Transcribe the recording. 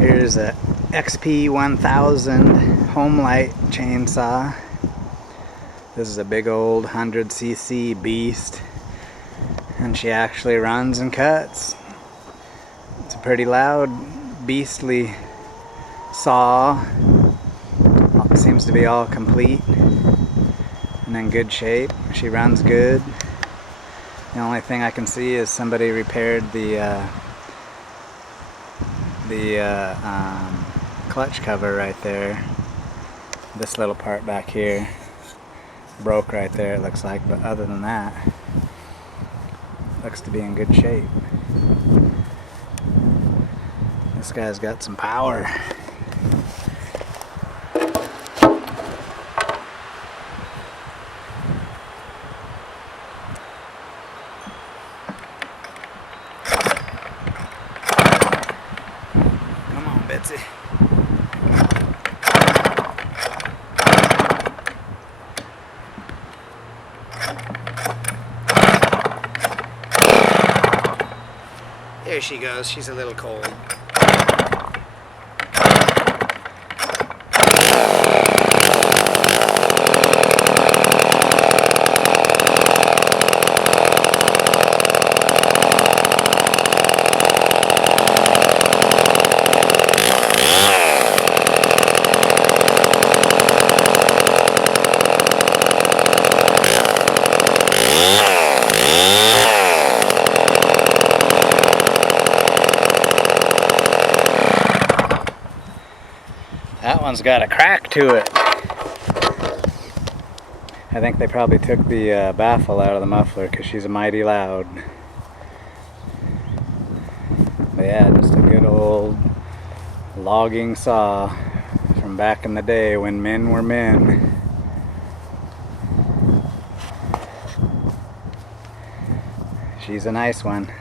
Here's a XP 1000 Homelite chainsaw. This is a big old 100cc beast, and she actually runs and cuts. It's a pretty loud, beastly saw. Seems to be all complete and in good shape. She runs good. The only thing I can see is somebody repaired the clutch cover right there. This little part back here broke right there, it looks like, but other than that, looks to be in good shape. This guy's got some power. Come on, Betsy. There she goes. She's a little cold. That one's got a crack to it. I think they probably took the baffle out of the muffler because she's mighty loud. But yeah, just a good old logging saw from back in the day when men were men. She's a nice one.